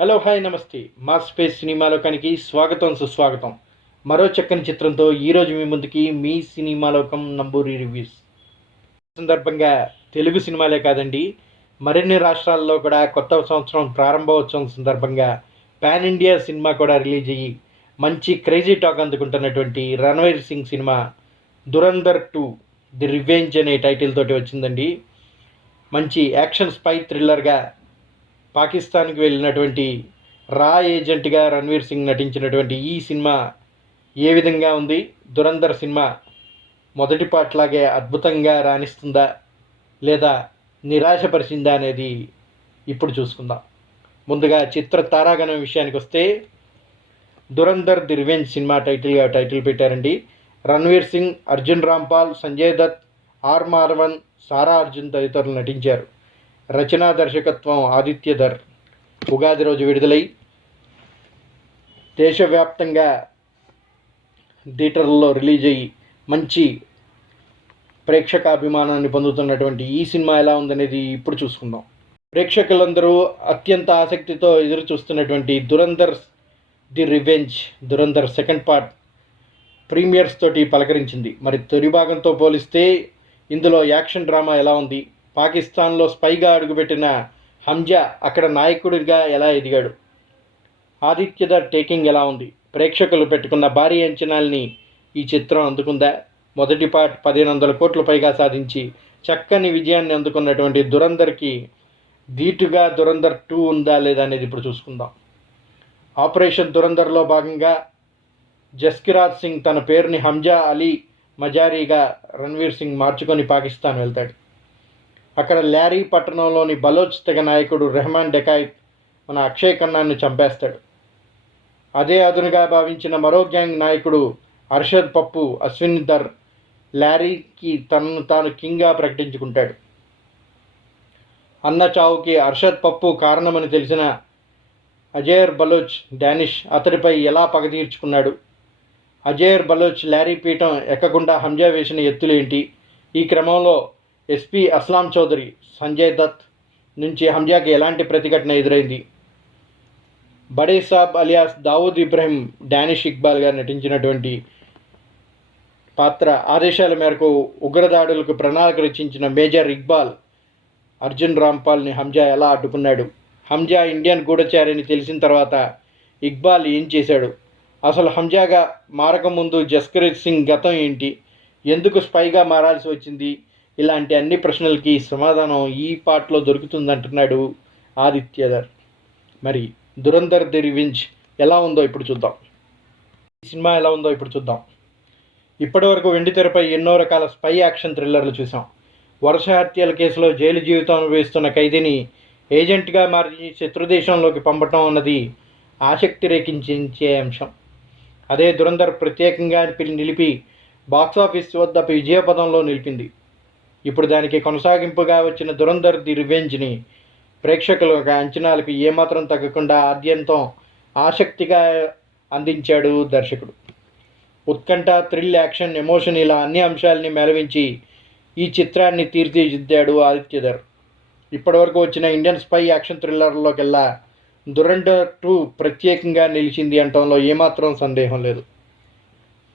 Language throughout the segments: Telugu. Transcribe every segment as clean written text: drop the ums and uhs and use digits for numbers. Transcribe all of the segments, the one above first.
హలో హాయ్ నమస్తే. మా స్పేస్ సినిమా లోకానికి స్వాగతం సుస్వాగతం. మరో చక్కని చిత్రంతో ఈరోజు మీ ముందుకి మీ సినిమా లోకం నంబూరి రివ్యూస్ సందర్భంగా తెలుగు సినిమాలే కాదండి, మరిన్ని రాష్ట్రాల్లో కూడా కొత్త సంవత్సరం ప్రారంభోత్సవం సందర్భంగా పాన్ ఇండియా సినిమా కూడా రిలీజ్ అయ్యి మంచి క్రేజీ టాక్ అందుకుంటున్నటువంటి Ranveer Singh cinema Dhurandhar 2 the revenge అనే టైటిల్ తోటి వచ్చిందండి. మంచి యాక్షన్ స్పై థ్రిల్లర్గా పాకిస్తాన్కి వెళ్ళినటువంటి రా ఏజెంట్గా రణ్వీర్ సింగ్ నటించినటువంటి ఈ సినిమా ఏ విధంగా ఉంది? దురంధర్ సినిమా మొదటి పాటలాగే అద్భుతంగా రాణిస్తుందా లేదా నిరాశపరిచిందా అనేది ఇప్పుడు చూసుకుందాం. ముందుగా చిత్ర తారాగణం విషయానికి వస్తే Dhurandhar the revenge cinema title పెట్టారండి. రణ్వీర్ సింగ్, అర్జున్ రాంపాల్, సంజయ్ దత్, ఆర్ మాధవన్, సారా అర్జున్ తదితరులు నటించారు. రచనా దర్శకత్వం ఆదిత్యధర్. ఉగాది రోజు విడుదలై దేశవ్యాప్తంగా థియేటర్లలో రిలీజ్ అయ్యి మంచి ప్రేక్షకాభిమానాన్ని పొందుతున్నటువంటి ఈ సినిమా ఎలా ఉందనేది ఇప్పుడు చూసుకుందాం. ప్రేక్షకులందరూ అత్యంత ఆసక్తితో ఎదురు చూస్తున్నటువంటి Dhurandhar the revenge, Dhurandhar second part premieres తోటి పలకరించింది. మరి తొలి భాగంతో పోలిస్తే ఇందులో యాక్షన్ డ్రామా ఎలా ఉంది? పాకిస్తాన్లో స్పైగా అడుగుపెట్టిన హంజా అక్కడ నాయకుడిగా ఎలా ఎదిగాడు? ఆదిత్యధర్ టేకింగ్ ఎలా ఉంది? ప్రేక్షకులు పెట్టుకున్న భారీ అంచనాల్ని ఈ చిత్రం అందుకుందా? మొదటి పార్ట్ 1500 కోట్ల పైగా సాధించి చక్కని విజయాన్ని అందుకున్నటువంటి దురంధర్కి ధీటుగా దురంధర్ 2 ఉందా లేదా అనేది ఇప్పుడు చూసుకుందాం. ఆపరేషన్ దురంధర్లో భాగంగా జస్కిరాజ్ సింగ్ తన పేరుని హంజా అలీ మజారీగా రణ్వీర్ సింగ్ మార్చుకొని పాకిస్తాన్ వెళ్తాడు. అక్కడ ల్యారీ పట్టణంలోని బలోచ్ తెగ నాయకుడు రెహమాన్ డెకాయిత్ మన అక్షయ్ ఖన్నాను చంపేస్తాడు. అదే అదునుగా భావించిన మరో గ్యాంగ్ నాయకుడు అర్షద్ పప్పు అశ్విన్ దర్ ల్యారీకి తనను తాను కింగ్గా ప్రకటించుకుంటాడు. అన్న చావుకి అర్షద్ పప్పు కారణమని తెలిసిన అజయర్ బలోచ్ డానిష్ అతడిపై ఎలా పగ తీర్చుకున్నాడు? అజయర్ బలోచ్ ల్యారీ పీఠం ఎక్కకుండా హంజా వేసిన ఎత్తులేంటి? ఈ క్రమంలో ఎస్పీ అస్లాం చౌదరి సంజయ్ దత్ నుంచి హంజాకి ఎలాంటి ప్రతిఘటన ఎదురైంది? బడే సాబ్ అలియాస్ దావూద్ ఇబ్రహీం డానిష్ ఇక్బాల్గా నటించినటువంటి పాత్ర ఆదేశాల మేరకు ఉగ్రదాడులకు ప్రణాళిక రచించిన మేజర్ ఇక్బాల్ అర్జున్ రాంపాల్ని హంజా ఎలా అడ్డుకున్నాడు? హంజా ఇండియన్ గూఢచారిని తెలిసిన తర్వాత ఇక్బాల్ ఏం చేశాడు? అసలు హంజాగా మారకముందు జస్కరీత్ సింగ్ గతం ఏంటి? ఎందుకు స్పైగా మారాల్సి వచ్చింది? ఇలాంటి అన్ని ప్రశ్నలకి సమాధానం ఈ పార్ట్లో దొరుకుతుందంటున్నాడు ఆదిత్యధర్. మరి దురంధర్ ది రివెంజ్ ఎలా ఉందో ఇప్పుడు చూద్దాం. ఈ సినిమా ఎలా ఉందో ఇప్పుడు చూద్దాం. ఇప్పటివరకు వెండితెరపై ఎన్నో రకాల స్పై యాక్షన్ థ్రిల్లర్లు చూసాం. వరుస హత్యల కేసులో జైలు జీవితం అనుభవిస్తున్న ఖైదీని ఏజెంట్గా మార్చి శత్రుదేశంలోకి పంపటం అన్నది ఆసక్తి రేకించే అంశం. అదే దురంధర్ ప్రత్యేకంగా నిలిపి బాక్సాఫీస్ వద్ద విజయపదంలో నిలిపింది. ఇప్పుడు దానికి కొనసాగింపుగా వచ్చిన దురంధర్ ది రివెంజ్ని ప్రేక్షకుల అంచనాలకు ఏమాత్రం తగ్గకుండా ఆద్యంతం ఆసక్తిగా అందించాడు దర్శకుడు. ఉత్కంఠ, థ్రిల్, యాక్షన్, ఎమోషన్ ఇలా అన్ని అంశాలని మేళవించి ఈ చిత్రాన్ని తీర్చిదిద్దాడు ఆదిత్యధర్. ఇప్పటివరకు వచ్చిన ఇండియన్ స్పై యాక్షన్ థ్రిల్లర్లోకెల్లా దురంధర్ 2 ప్రత్యేకంగా నిలిచింది అనటంలో ఏమాత్రం సందేహం లేదు.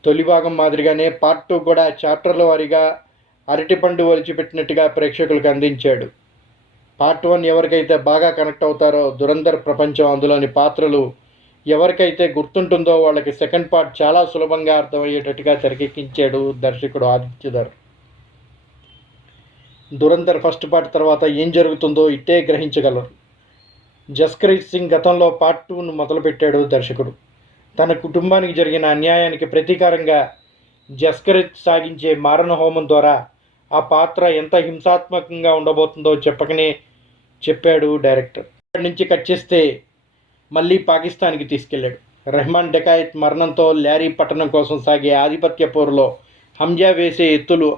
తొలి భాగం మాదిరిగానే పార్ట్ 2 కూడా చాప్టర్ల వారీగా అరటిపండు ఒలిచిపెట్టినట్టుగా ప్రేక్షకులకు అందించాడు. పార్ట్ 1 ఎవరికైతే బాగా కనెక్ట్ అవుతారో దురంధర్ ప్రపంచం, అందులోని పాత్రలు ఎవరికైతే గుర్తుంటుందో వాళ్ళకి సెకండ్ పార్ట్ చాలా సులభంగా అర్థమయ్యేటట్టుగా తెరకెక్కించాడు దర్శకుడు ఆదిత్యధర్. దురంధర్ ఫస్ట్ పార్ట్ తర్వాత ఏం జరుగుతుందో ఇట్టే గ్రహించగలరు. జస్కరీత్ సింగ్ గతంలో పార్ట్ 2ను మొదలుపెట్టాడు దర్శకుడు. తన కుటుంబానికి జరిగిన అన్యాయానికి ప్రతీకారంగా జస్కరీత్ సాగించే మారణ హోమం ద్వారా ఆ పాత్ర ఎంత హింసాత్మకంగా ఉండబోతుందో చెప్పకనే చెప్పాడు డైరెక్టర్. అక్కడి నుంచి కట్ చేస్తే మళ్ళీ పాకిస్తాన్కి తీసుకెళ్లాడు. రెహమాన్ డెకాయిత్ మరణంతో ల్యారీ పట్టణం కోసం సాగే ఆధిపత్య పోరులో హంజా వేసే ఎత్తులు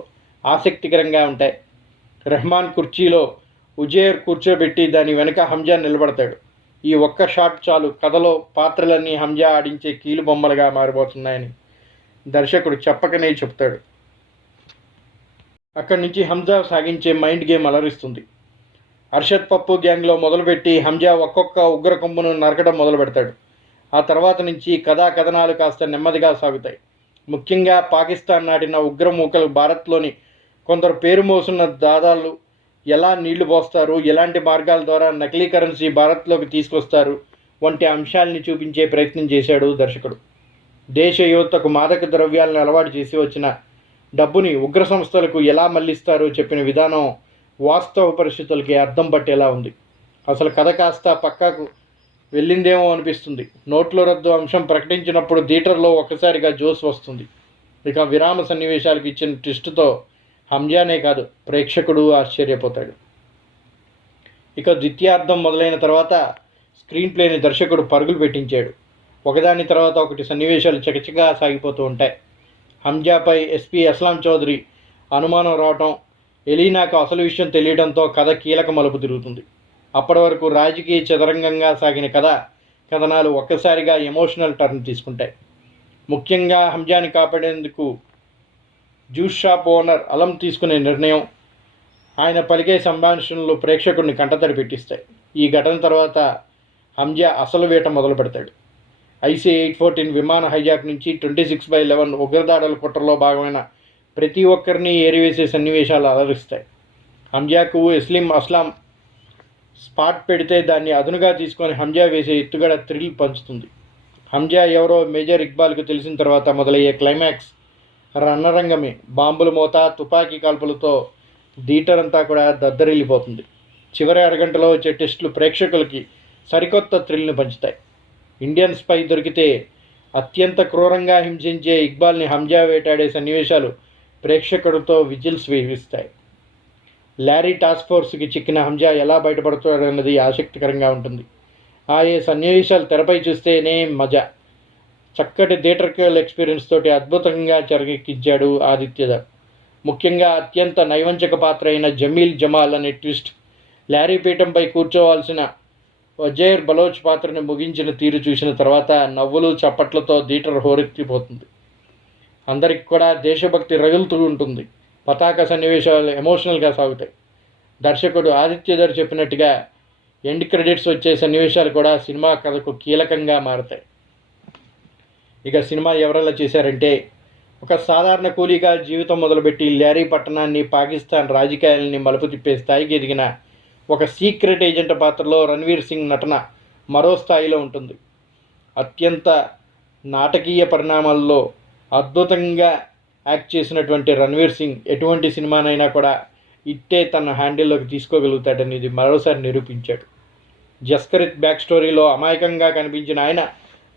ఆసక్తికరంగా ఉంటాయి. రెహమాన్ కుర్చీలో ఉజేర్ కూర్చోబెట్టి దాని వెనక హంజా నిలబడతాడు. ఈ ఒక్క షాట్ చాలు కథలో పాత్రలన్నీ హంజా ఆడించే కీలు బొమ్మలుగా మారిపోతున్నాయని దర్శకుడు చెప్పకనే చెప్తాడు. అక్కడి నుంచి హంజా సాగించే మైండ్ గేమ్ అలరిస్తుంది. అర్షద్ పప్పు గ్యాంగ్లో మొదలుపెట్టి హంజా ఒక్కొక్క ఉగ్ర కొమ్మును నరకడం మొదలు పెడతాడు. ఆ తర్వాత నుంచి కథనాలు కాస్త నెమ్మదిగా సాగుతాయి. ముఖ్యంగా పాకిస్తాన్ నాటిన ఉగ్రమూకలు భారత్లోని కొందరు పేరు మోసున్న దాదాలు ఎలా నీళ్లు పోస్తారు, ఎలాంటి మార్గాల ద్వారా నకిలీ కరెన్సీ భారత్లోకి తీసుకొస్తారు వంటి అంశాలని చూపించే ప్రయత్నం చేశాడు దర్శకుడు. దేశ యువతకు మాదక ద్రవ్యాలను అలవాటు చేసి వచ్చిన డబ్బుని ఉగ్ర సంస్థలకు ఎలా మళ్లిస్తారో చెప్పిన విధానం వాస్తవ పరిస్థితులకి అర్థం పట్టేలా ఉంది. అసలు కథ కాస్త పక్కకు వెళ్ళిందేమో అనిపిస్తుంది. నోట్ల రద్దు అంశం ప్రకటించినప్పుడు థియేటర్లో ఒక్కసారిగా జోస్ వస్తుంది. ఇక విరామ సన్నివేశాలకు ఇచ్చిన ట్విస్టుతో హంజానే కాదు ప్రేక్షకుడు ఆశ్చర్యపోతాడు. ఇక ద్వితీయార్థం మొదలైన తర్వాత స్క్రీన్ ప్లేని దర్శకుడు పరుగులు పెట్టించాడు. ఒకదాని తర్వాత ఒకటి సన్నివేశాలు చకచకా సాగిపోతూ ఉంటాయి. హంజాపై ఎస్పీ అస్లాం చౌదరి అనుమానం రావటం, ఎలీనాకు అసలు విషయం తెలియడంతో కథ కీలక మలుపు తిరుగుతుంది. అప్పటి వరకు రాజకీయ చదరంగంగా సాగిన కథనాలు ఒక్కసారిగా ఎమోషనల్ టర్న్ తీసుకుంటాయి. ముఖ్యంగా హంజాని కాపాడేందుకు జ్యూస్ షాప్ ఓనర్ అలం తీసుకునే నిర్ణయం, ఆయన పలికే సంభాషణలు ప్రేక్షకుడిని కంటతడి పెట్టిస్తాయి. ఈ ఘటన తర్వాత హంజా అసలు వేట మొదలు పెడతాడు. IC-814 విమాన హైజాక్ నుంచి 26/11 ఉగ్రదాడుల కుట్రలో భాగమైన ప్రతి ఒక్కరిని ఏరివేసే సన్నివేశాలు అలరిస్తాయి. హంజాకు అస్లాం స్పాట్ పెడితే దాన్ని అదునుగా తీసుకొని హంజా వేసే ఎత్తుగడ థ్రిల్ పంచుతుంది. హంజా ఎవరో మేజర్ ఇక్బాల్కు తెలిసిన తర్వాత మొదలయ్యే క్లైమాక్స్ రణరంగమే. బాంబుల మోత, తుపాకీ కాల్పులతో థియేటర్ అంతా కూడా దద్దరిల్లిపోతుంది. చివరి అరగంటలో వచ్చే టెస్టులు ప్రేక్షకులకి సరికొత్త థ్రిల్ని పంచుతాయి. ఇండియన్ స్పై దొరికితే అత్యంత క్రూరంగా హింసించే ఇక్బాల్ని హంజా వేటాడే సన్నివేశాలు ప్రేక్షకుడితో విజిల్స్ వేయిస్తాయి. లారీ టాస్క్ ఫోర్స్కి చిక్కిన హంజా ఎలా బయటపడుతాడన్నది ఆసక్తికరంగా ఉంటుంది. ఆయే సన్నివేశాలు తెరపై చూస్తేనే మజా. చక్కటి థియేటర్కల్ ఎక్స్పీరియన్స్ తోటి అద్భుతంగా తెరకెక్కించాడు ఆదిత్యధర్. ముఖ్యంగా అత్యంత నైవంచక పాత్ర అయిన జమీల్ జమాల్ అనే ట్విస్ట్, లారీ పీఠంపై కూర్చోవాల్సిన వజైర్ బలోచ్ పాత్రని ముగించిన తీరు చూసిన తర్వాత నవ్వులు చప్పట్లతో థియేటర్ హోరెత్తిపోతుంది. అందరికి కూడా దేశభక్తి రగులుతూ ఉంటుంది. పతాక సన్నివేశాలు ఎమోషనల్గా సాగుతాయి. దర్శకుడు ఆదిత్యధర్ చెప్పినట్టుగా ఎండ్ క్రెడిట్స్ వచ్చే సన్నివేశాలు కూడా సినిమా కథకు కీలకంగా మారతాయి. ఇక సినిమా ఎవరెలా చేశారంటే, ఒక సాధారణ కూలీగా జీవితం మొదలుపెట్టి లారీ పట్టణాన్ని, పాకిస్తాన్ రాజకీయాలని మలుపు తిప్పే స్థాయికి ఎదిగిన ఒక సీక్రెట్ ఏజెంట్ పాత్రలో రణ్వీర్ సింగ్ నటన మరో స్థాయిలో ఉంటుంది. అత్యంత నాటకీయ పరిణామాల్లో అద్భుతంగా యాక్ట్ చేసినటువంటి రణ్వీర్ సింగ్ ఎటువంటి సినిమానైనా కూడా ఇట్టే తన హ్యాండిల్లోకి తీసుకోగలుగుతాడనేది మరోసారి నిరూపించాడు. జస్కరిత్ బ్యాక్ స్టోరీలో అమాయకంగా కనిపించిన ఆయన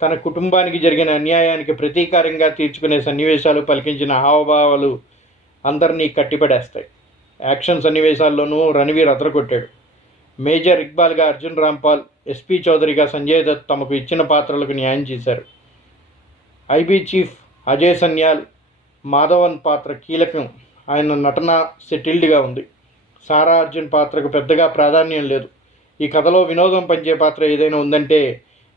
తన కుటుంబానికి జరిగిన అన్యాయానికి ప్రతీకారంగా తీర్చుకునే సన్నివేశాలు, పలికించిన హావభావాలు అందరినీ కట్టిపడేస్తాయి. యాక్షన్ సన్నివేశాల్లోనూ రణ్వీర్ అదరగొట్టాడు. మేజర్ ఇక్బాల్గా అర్జున్ రాంపాల్, ఎస్పీ చౌదరిగా సంజయ్ దత్ తమకు ఇచ్చిన పాత్రలకు న్యాయం చేశారు. IB చీఫ్ అజయ్ సన్యాల్, మాధవన్ పాత్ర కీలకం. ఆయన నటన సెటిల్డ్గా ఉంది. సారా అర్జున్ పాత్రకు పెద్దగా ప్రాధాన్యం లేదు. ఈ కథలో వినోదం పంచే పాత్ర ఏదైనా ఉందంటే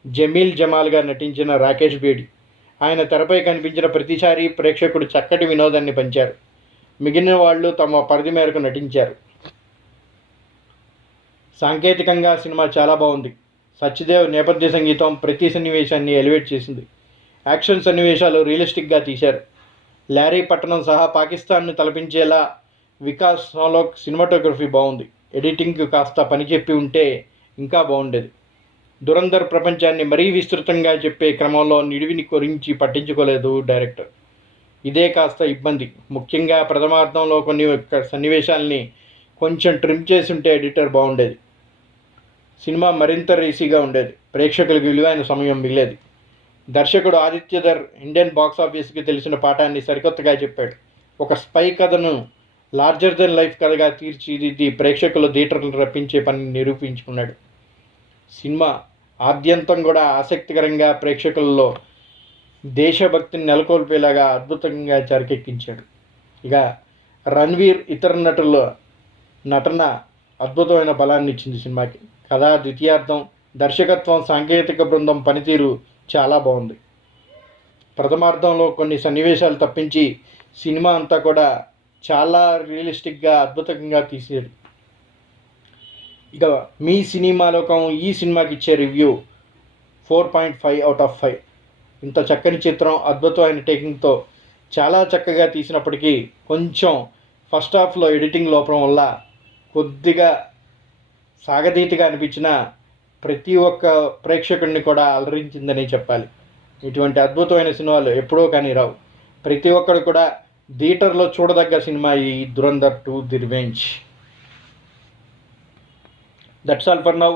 జమీల్ జమాల్గా నటించిన రాకేష్ బేడి. ఆయన తెరపై కనిపించిన ప్రతిసారి ప్రేక్షకుడు చక్కటి వినోదాన్ని పంచారు. మిగిలిన వాళ్ళు తమ పరిధి మేరకు నటించారు. సాంకేతికంగా సినిమా చాలా బాగుంది. సత్యదేవ్ నేపథ్య సంగీతం ప్రతి సన్నివేశాన్ని ఎలివేట్ చేసింది. యాక్షన్ సన్నివేశాలు రియలిస్టిక్గా తీశారు. లారీ పట్టణం సహా పాకిస్తాన్ను తలపించేలా వికాస్ నాలోక్ సినిమాటోగ్రఫీ బాగుంది. ఎడిటింగ్ కాస్త పని చెప్పి ఉంటే ఇంకా బాగుండేది. దురంధర్ ప్రపంచాన్ని మరీ విస్తృతంగా చెప్పే క్రమంలో నిడివిని గురించి పట్టించుకోలేదు డైరెక్టర్. ఇదే కాస్త ఇబ్బంది. ముఖ్యంగా ప్రథమార్థంలో కొన్ని సన్నివేశాలని కొంచెం ట్రిమ్ చేసి ఉంటే ఎడిటర్ బాగుండేది. సినిమా మరింత రేసీగా ఉండేది. ప్రేక్షకులకు విలువైన సమయం మిగిలేది. దర్శకుడు ఆదిత్యధర్ ఇండియన్ బాక్స్ ఆఫీస్కి తెలిసిన పాఠాన్ని సరికొత్తగా చెప్పాడు. ఒక స్పై కథను లార్జర్ దెన్ లైఫ్ కథగా తీర్చిదిద్ది ప్రేక్షకులు థియేటర్లను రప్పించే పని నిరూపించుకున్నాడు. సినిమా ఆద్యంతం కూడా ఆసక్తికరంగా ప్రేక్షకుల్లో దేశభక్తిని నెలకొల్పేలాగా అద్భుతంగా తెరకెక్కించాడు. ఇక రణ్వీర్ ఇతర నటుల నటన అద్భుతమైన బలాన్ని ఇచ్చింది సినిమాకి. కథ, ద్వితీయార్థం, దర్శకత్వం, సాంకేతిక బృందం పనితీరు చాలా బాగుంది. ప్రథమార్థంలో కొన్ని సన్నివేశాలు తప్పించి సినిమా అంతా కూడా చాలా రియలిస్టిక్గా అద్భుతంగా తీసారు. ఇక మీ సినిమాలోకం ఈ సినిమాకి ఇచ్చే రివ్యూ 4.5/5. ఇంత చక్కని చిత్రం, అద్భుతమైన టేకింగ్తో చాలా చక్కగా తీసినప్పటికీ కొంచెం ఫస్ట్ హాఫ్లో ఎడిటింగ్ లోపం వల్ల కొద్దిగా సాగతీతిగా అనిపించిన ప్రతి ఒక్క ప్రేక్షకుడిని కూడా అలరించిందని చెప్పాలి. ఇటువంటి అద్భుతమైన సినిమాలు ఎప్పుడో కానీ రావు. ప్రతి ఒక్కరు కూడా థియేటర్లో చూడదగ్గ సినిమా ఈ Dhurandhar 2 the revenge. That's all for now.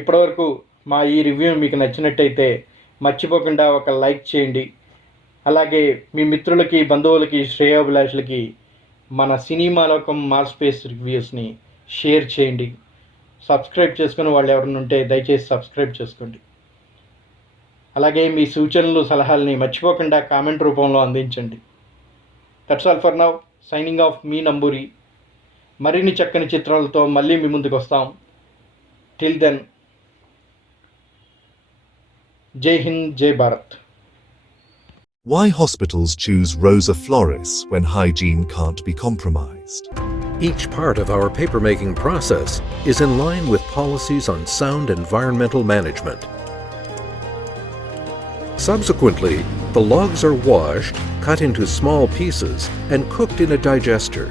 ఇప్పటివరకు మా ఈ రివ్యూ మీకు నచ్చినట్టయితే మర్చిపోకుండా ఒక లైక్ చేయండి. అలాగే మీ మిత్రులకి, బంధువులకి, శ్రేయోభిలాషులకి మన సినిమాలోకం మాస్ స్పేస్ రివ్యూస్ని షేర్ చేయండి. సబ్స్క్రైబ్ చేసుకుని వాళ్ళు ఎవరైనా ఉంటే దయచేసి సబ్స్క్రైబ్ చేసుకోండి. అలాగే మీ సూచనలు, సలహాలని మర్చిపోకుండా కామెంట్ రూపంలో అందించండి. That's all for now. Signing off మీ నంబూరి. మరిన్ని చక్కని చిత్రాలతో మళ్ళీ మీ ముందుకు వస్తాం. టిల్ దెన్, జై హింద్, జై Bharat. Why hospitals choose Rosa Floris when hygiene can't be compromised. Each part of our papermaking process is in line with policies on sound environmental management. Subsequently, the logs are washed, cut into small pieces, and cooked in a digester.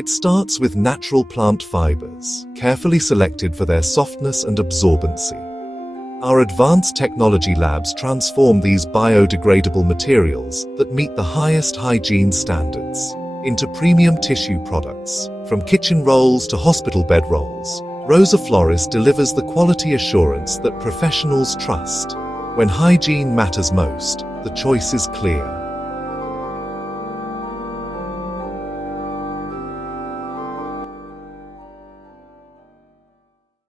It starts with natural plant fibers, carefully selected for their softness and absorbency. Our advanced technology labs transform these biodegradable materials that meet the highest hygiene standards into premium tissue products. From kitchen rolls to hospital bed rolls, Rosa Floris delivers the quality assurance that professionals trust. When hygiene matters most, the choice is clear.